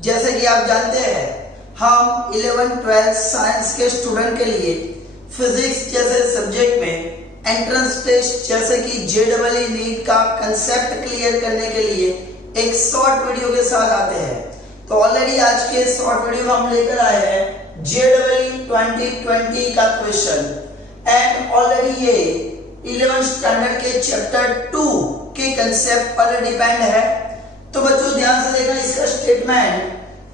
जैसे कि आप जानते हैं हम 11-12 साइंस के स्टूडेंट के लिए फिजिक्स जैसे सब्जेक्ट में एंट्रेंस टेस्ट जैसे कि JEE नीट का कंसेप्ट क्लियर करने के लिए एक शॉर्ट वीडियो के साथ आते हैं। तो ऑलरेडी आज के शॉर्ट वीडियो में हम लेकर आए हैं JEE 2020 का क्वेश्चन एंड ऑलरेडी ये 11th स्टैंडर्ड के चैप्टर 2 के कंसेप्ट पर डिपेंड है। तो बच्चों ध्यान से देखना इसका statement,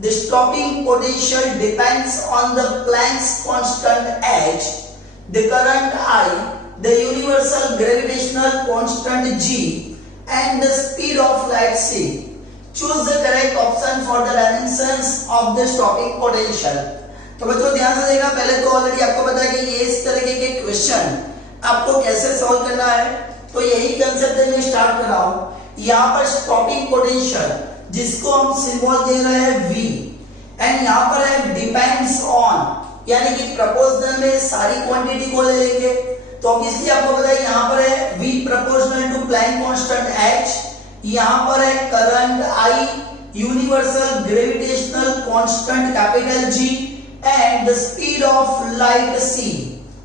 the stopping potential depends on the Planck's constant h, the current I, the universal gravitational constant g and the speed of light c. Choose the correct option for the dimensions of the stopping potential. तो बच्चों ध्यान से देखना, पहले तो already आपको पता है कि ये इस तरीके के क्वेश्चन आपको कैसे सॉल्व करना है। तो यही कंसेप्ट मैं स्टार्ट कर रहा हूं। यहाँ पर स्टॉपिंग पोटेंशियल जिसको हम सिंबल दे रहे हैं V एंड यहाँ पर है डिपेंड्स ऑन, यानी कि प्रोपोर्शनल में सारी क्वांटिटी को ले लेंगे। तो ऑब्वियसली आपको पता है यहाँ पर है V proportional to Planck constant h, यहाँ पर है current I, universal gravitational constant capital G and the speed of light c।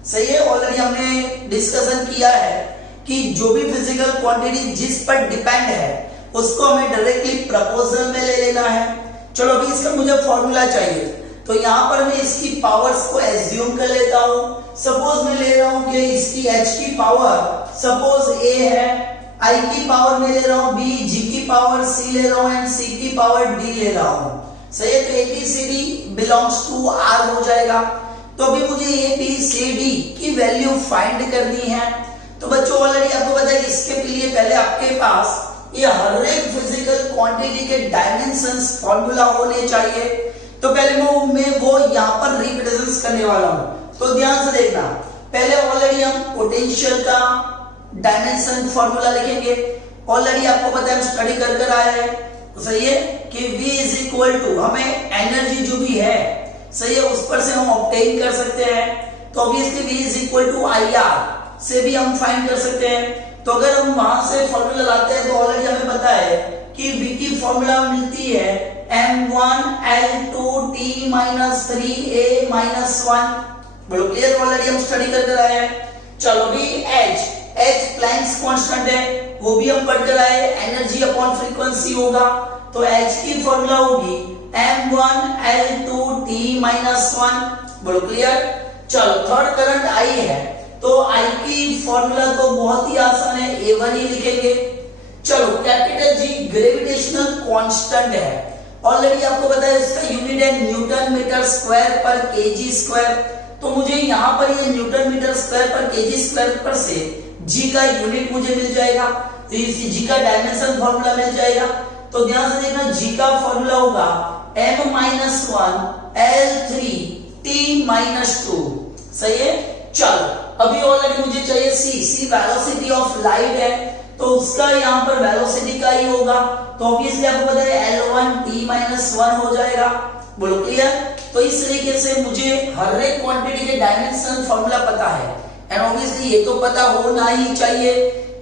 सही है, ऑलरेडी हमने डिस्कशन किया है कि जो भी फिजिकल क्वांटिटी जिस पर डिपेंड है उसको हमें डायरेक्टली प्रोपोर्शनल में ले लेना है। चलो अभी इसका मुझे फॉर्मूला चाहिए, तो यहाँ पर मैं इसकी पावर्स को एज्यूम कर लेता हूँ। सपोज मैं ले रहा हूँ कि इसकी h की पावर सपोज a है, I की पावर मैं ले रहा हूँ b, g की पावर c ले रहा हूँ एंड c की पावर d ले रहा हूँ। सही है, तो ABCD बिलोंग्स टू R हो जाएगा। तो अभी मुझे ABCD की वैल्यू फाइंड करनी है। तो बच्चों ऑलरेडी आपको पता है इसके लिए पहले आपके पास ये हर एक फिजिकल क्वांटिटी के डायमेंशंस फॉर्मूला होने चाहिए। तो पहले मैं वो यहाँ पर रिप्रेजेंट करने वाला हूँ। तो ध्यान से देखना, पहले ऑलरेडी हम पोटेंशियल का डायमेंशन फॉर्मूला लिखेंगे। ऑलरेडी आपको पता है हम स्टडी कर आए हैं, तो सही है कि V इज इक्वल टू हमें एनर्जी जो भी है, सही है, उस पर से हम ऑब्टेन कर सकते हैं। तो obviously V is equal to IR से भी हम फाइंड कर सकते हैं। तो अगर हम वहां से फॉर्मूला लाते हैं तो ऑलरेडी हमें पता है कि V की फॉर्मूला मिलती है m1L2T-3a-1। बोलो क्लियर, ऑलरेडी हम स्टडी कर आए हैं। चलो भी H प्लैंक्स कांस्टेंट है, वो भी हम पढ़ कर आए, एनर्जी अपॉन फ्रीक्वेंसी होगा। तो H की फॉर्मूला होगी m1L2T-1। बोलो क्लियर। चलो थर्ड करंट I है, तो I की फॉर्मूला तो बहुत ही आसान है, A1 ही लिखेंगे। चलो कैपिटल G ग्रेविटेशनल कांस्टेंट है, ऑलरेडी आपको पता है इसका यूनिट है न्यूटन मीटर स्क्वायर पर केजी स्क्वायर। तो मुझे यहाँ पर ये न्यूटन मीटर स्क्वायर पर केजी स्क्वायर पर से G का यूनिट मुझे मिल जाएगा, तो इस G का डायमेंशन फॉर्मूला मिल जाएगा। तो ध्यान से देखना, G का फॉर्मूला होगा m-1L3T-2। सही है। चलो अभी ऑलरेडी मुझे चाहिए C वेलोसिटी ऑफ लाइट है, तो उसका यहाँ पर वेलोसिटी का ही होगा। तो ऑब्वियसली आपको पता है L1T-1 हो जाएगा। बोलो क्लियर। तो इस तरीके से मुझे हर एक क्वांटिटी के डायमेंशन फॉर्मूला पता है एंड ऑब्वियसली ये तो पता होना ही चाहिए,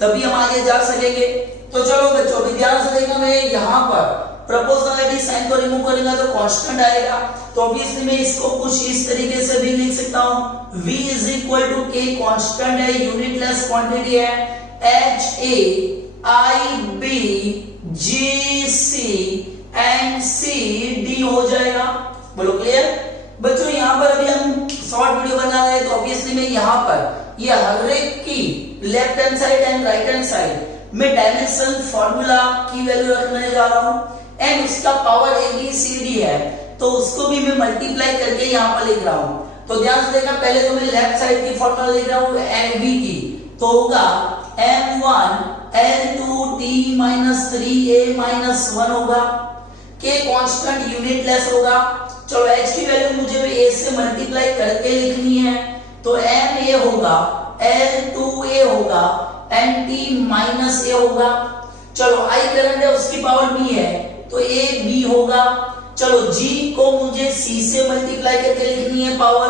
तभी हम आगे जा सकेंगे। तो चलो बच्चों अभी ध्यान से देखना, मैं यहाँ पर प्रोपोर्शनलिटी साइन को रिमूव करेंगे तो कांस्टेंट आएगा। तो ऑब्वियसली मैं इसको कुछ इस तरीके से भी लिख सकता हूँ, V is equal to K constant है, यूनिटलेस क्वांटिटी है, HAIBGC एंड CD हो जाएगा। बोलो क्लियर। बच्चों यहाँ पर अभी हम शॉर्ट वीडियो बना रहे हैं, तो ऑब्वियसली मैं यहाँ पर ये हर एक की left hand side and right hand side में डायमेंशन फॉर्मूला की वैल्यू रखने जा रहा हूँ एंड इसका पावर ABCD है, तो उसको भी मैं मल्टीप्लाई करके यहाँ पर लिख रहा हूँ। तो ध्यान से देखना, पहले तो मैं लेफ्ट साइड की फॉर्मूला लिख रहा हूँ V की, तो होगा m1L2T-3a-1 होगा। K कांस्टेंट यूनिटलेस होगा। चलो H की वैल्यू मुझे A से मल्टीप्लाई करके लिखनी है, तो MA होगा, L2A होगा एंड T-A होगा। चलो I करंट है, उसकी पावर B है, तो AB होगा। चलो G को मुझे C से मल्टीप्लाई करके लिखनी है पावर,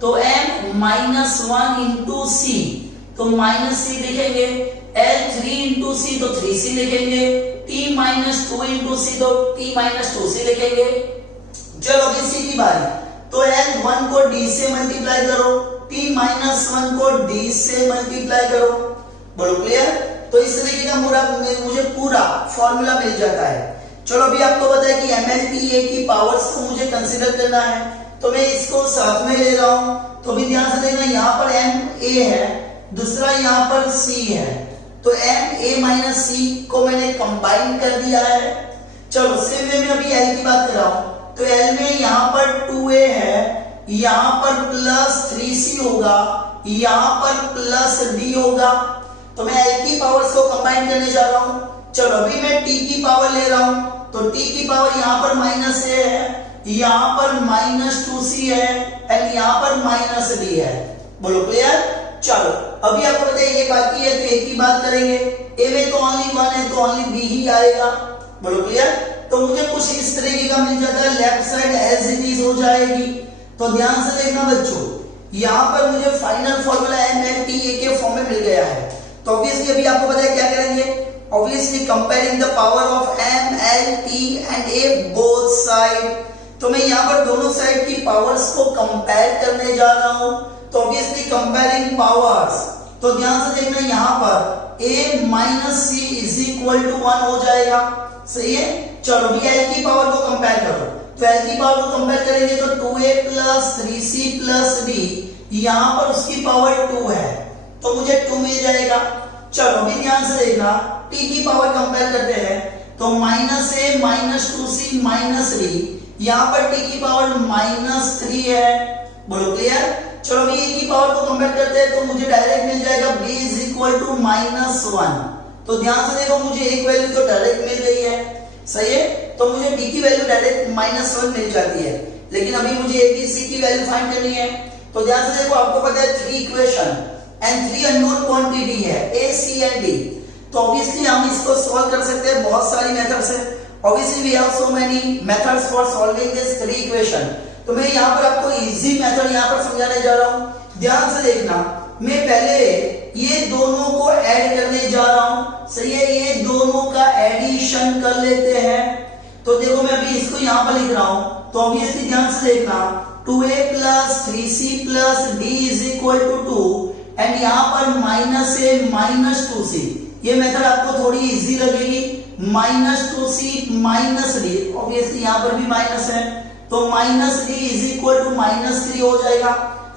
तो M-1 इंटू C, तो -C लिखेंगे, L3 इंटू C तो 3C लिखेंगे, t माइनस टू इंटू सी, तो t माइनस टू सी लिखेंगे। चलो अभी सी की बारी, तो L1 को d से मल्टीप्लाई करो, t माइनस 1 को d से मल्टीप्लाई करो। बोलो क्लियर? तो इस तरीके का मुझे पूरा फॉर्मूला मिल जाता है। चलो अभी आपको पता है कि MLTA की पावर्स को मुझे कंसीडर करना है, तो मैं इसको साथ में ले रहा हूं। तो भी ध्यान से देखना, यहाँ पर MA है, दूसरा यहाँ पर C है, तो MA माइनस C को मैंने कंबाइन कर दिया है। चलो सेम वे में अभी L की बात कर रहा हूं, तो L में यहाँ पर 2A है, यहाँ पर प्लस 3C होगा, यहाँ पर प्लस D होगा। तो मैं L की पावर्स को कंबाइन करने जा रहा हूं। चलो अभी मैं T की पावर ले रहा हूं, तो T की पावर यहाँ पर माइनस A है, यहाँ पर माइनस 2C है एंड यहाँ पर माइनस D है। बोलो क्लियर? चलो अभी आपको पता है ये बाकी है, तो A की बात करेंगे। A में तो ओनली 1 है, तो ओनली B ही आएगा। बोलो क्लियर? तो मुझे कुछ इस तरीके का मिल जाता है, left side as it is हो जाएगी। तो ध्यान से देखना बच्चों, यहाँ पर मुझे फाइनल फॉर्मूला MLTA के फॉर्म में मिल गया है। तो ऑब्वियसली अभी आपको पता है क्या करेंगे, obviously comparing the power of M, L, T and A both side. तो मैं यहाँ पर दोनों साइड की पावर्स को कंपेयर करने जा रहा हूँ। तो ऑब्वियसली कंपेयरिंग पावर्स, तो ध्यान से देखना यहाँ पर A minus C is equal to 1 हो जाएगा। सही है? चलो अभी L की पावर को कंपेयर करो, तो L की पावर को कंपेयर करेंगे तो 2A plus 3C plus D, यहाँ पर उसकी पावर 2 है, तो मुझे 2 मिल जाएगा। चलो अभी ध्यान से देखना, T की पावर कंपेयर करते हैं, तो minus A minus 2C minus D, यहाँ पर T की पावर माइनस 3 है। बोलो क्लियर? चलो अभी A की पावर को कंपेयर करते हैं, तो मुझे डायरेक्ट मिल जाएगा B is equal to minus 1। तो ध्यान से देखो, मुझे एक वैल्यू तो डायरेक्ट मिल गई है। सही है? तो मुझे D की वैल्यू डायरेक्ट माइनस 1 मिल जाती है, लेकिन अभी मुझे A, B, C की वैल्यू फाइंड करनी है। तो ध्यान से देखो, आपको पता है 3 इक्वेशन एंड 3 अननोन क्वांटिटी है A, C एंड D। तो ऑब्वियसली हम इसको सॉल्व कर सकते हैं बहुत सारी मेथड्स से। Obviously we have so many methods for solving this 3 equation. तो मैं यहाँ पर आपको इजी मेथड यहाँ पर समझाने जा रहा हूँ। ध्यान से देखना, मैं पहले ये दोनों को ऐड करने जा रहा हूँ। सही है? ये दोनों का एडिशन कर लेते हैं। तो देखो मैं अभी इसको यहाँ पर लिख रहा हूँ, तो ऑब्वियसली ध्यान से देखना, 2A plus 3C plus D is equal to 2 and यहाँ पर माइनस A माइनस 2C। ये मेथड आपको थोड़ी इजी लगेगी। Minus 2C minus D, obviously यहाँ पर भी माइनस है, तो minus D is equal to minus 3 हो जाएगा।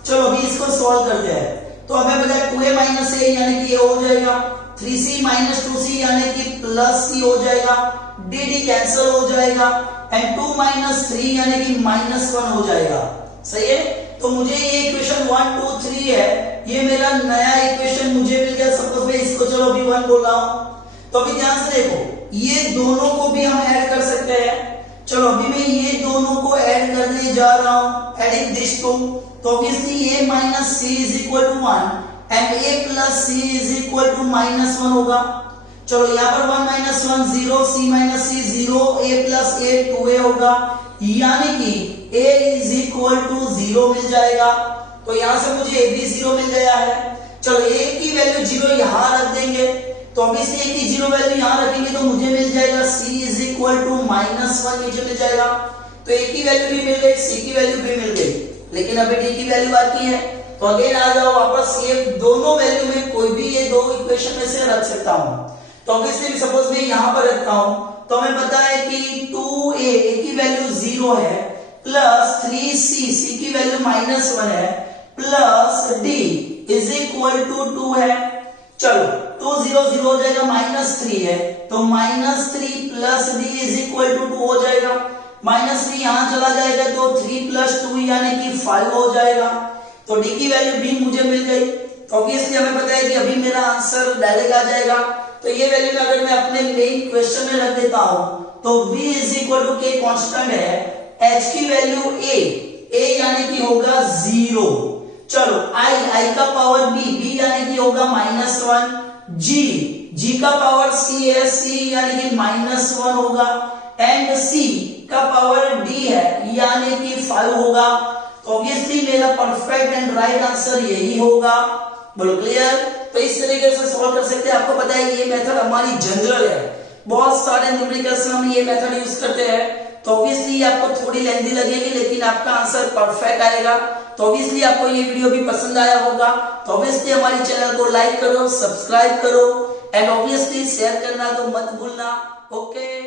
चलो अभी इसको सॉल्व करते हैं। तो हमें पता है 2A माइनस A यानी कि A हो जाएगा, 3C माइनस 2C यानी कि प्लस C हो जाएगा, D कैंसिल हो जाएगा एंड 2 माइनस 3 यानी कि माइनस 1 हो जाएगा। सही है? तो मुझे ये इक्वेशन 1 2 3 है, ये मेरा नया इक्वेशन मुझे मिल गया। सपोज मैं इसको चलो अभी 1 बोल रहा हूं, तो अभी ध्यान से देखो, ये दोनों को भी हम ऐड कर सकते हैं। चलो अभी मैं ये दोनों को ऐड करने जा रहा हूं, एडिंग दिस टू। तो obviously A minus C is equal to 1 and A plus C is equal to minus 1 होगा। चलो यहाँ पर 1 minus 1 0, C minus C 0, A plus A 2A होगा, यानी कि A इज इक्वल टू 0 मिल जाएगा। तो यहां से मुझे A भी 0 मिल गया है। चलो A की वैल्यू 0 यहां रख देंगे, तो ऑब्वियसली A की 0 वैल्यू यहां रखेंगे तो मुझे मिल जाएगा C is equal to minus 1 नीचे मिल जाएगा। तो A की वैल्यू भी मिल गई, C की वैल्यू भी मिल गई, लेकिन अभी D की वैल्यू बाकी है। तो अगेन आ जाओ वापस, ये दोनों वैल्यू में कोई भी ये दो इक्वेशन में से रख सकता हूं। तो ऑब्वियसली सपोज मैं यहां पर रखता हूं, तो हमें पता है कि 2A की वैल्यू 0 है, प्लस 3C, C की वैल्यू माइनस 1 है, plus D is equal to 2 है। चलो 2 0 0 हो जाएगा, माइनस 3 है, तो minus 3 plus D is equal to 2 हो जाएगा। माइनस 3 यहां चला जाएगा तो 3 प्लस 2 यानी कि 5 हो जाएगा। तो D की वैल्यू भी मुझे मिल गई। तो ऑब्वियसली हमें पता है कि अभी मेरा आंसर डायरेक्ट आ जाएगा। तो ये वैल्यू अगर मैं अपने मेन क्वेश्चन में रख देता हूं, तो V is equal to K constant है, H की वैल्यू A यानी कि होगा 0। चलो I का पावर B यानी कि होगा माइनस 1, G का पावर C है, C यानी कि माइनस 1 होगा, एंड C का पावर D है यानी कि 5 होगा। तो ऑब्वियसली मेरा परफेक्ट एंड राइट आंसर यही होगा। बोलो क्लियर? तो इस तरीके से सॉल्व कर सकते हैं। आपको पता है ये मेथड हमारी जनरल है, बहुत सारे न्यूमेरिकल्स में हम ये मेथड यूज करते हैं, तो ऑब्वियसली आपको थोड़ी लेंथी लगेगी लेकिन आपका आंसर परफेक्ट आएगा। तो ऑब्वियसली आपको ये वीडियो भी पसंद आया होगा, तो ऑब्वियसली हमारे चैनल को लाइक करो, सब्सक्राइब करो एंड ऑब्वियसली शेयर करना तो मत भूलना। ओके।